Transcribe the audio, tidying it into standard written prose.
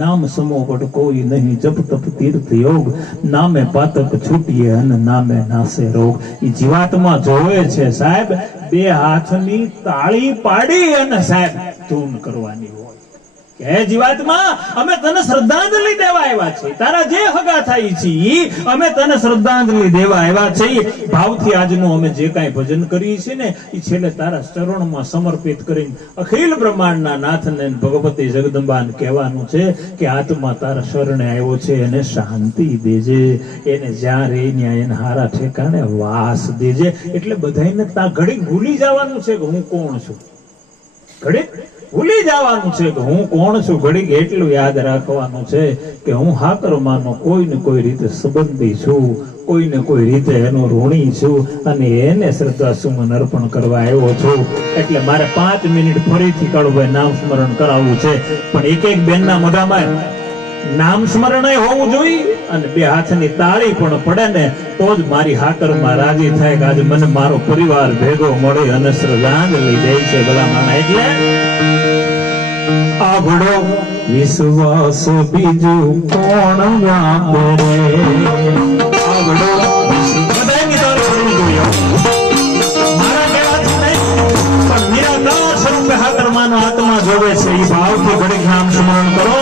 નામ સમો વડ કોઈ નહીં, જપ તપ તીર્થ યોગ, નામે પાતક છૂટીએ અને નામે નાસે રોગ. એ જીવાત્મા જોવે છે સાહેબ, બે હાથની તાળી પાડી અને સાહેબ ધૂન કરવાની હોય. હે જીવાત્મા, અમે તને શ્રદ્ધાંજલિ દેવા આવ્યા છીએ, તારા જે હગા થાય છે અમે તને શ્રદ્ધાંજલિ દેવા આવ્યા છીએ. ભાવથી આજનું અમે જે કાંઈ ભજન કરીએ છીએ ને એ છેલ્લે તારા ચરણમાં સમર્પિત કરીને અખિલ બ્રહ્માંડના નાથને ભગવતી જગદંબાને કહેવાનું છે કે આત્મા તારા શરણે આવ્યો છે, એને શાંતિ દેજે, એને જ્યાં રહી ત્યાં એને હારા ઠેકાણે વાસ દેજે. એટલે બધાને તા ઘડીક ભૂલી જવાનું છે કે હું કોણ છું, ઘડીક ભૂલી જવાનું છે કે હું કોણ છું, ઘડીક એટલું યાદ રાખવાનું છે કે હું હાકરમાનો કોઈને કોઈ રીતે સંબંધી છું, કોઈને કોઈ રીતે એનો ઋણી છું અને એને શ્રદ્ધા સુમન અર્પણ કરવા આવ્યો છું. એટલે મારે 5 મિનિટ ફરીથી કળભાઈ નામ સ્મરણ કરાવવું છે, પણ એક એક બેનના મોઢામાં નામ સ્મરણ હોવું જોઈએ અને બે હાથની તાળી પણ પડે ને તો જ મારી હાકરમાં રાજી થાય કે આજે મને મારો પરિવાર ભેગો મળી અને શ્રદ્ધાંજલિ દે છે. ભલા માણા એટલે આભડો વિશ્વાસ બીજું કોણ વાપરે, આભડો બધાની તાળી પડવી જોઈએ. મારા કહેવાથી નહીં પણ નિરાકાર સ્વરૂપે હાકરમાંનો આત્મા જોવે છે. એ ભાવથી ઘડીક નામ સ્મરણ કરો.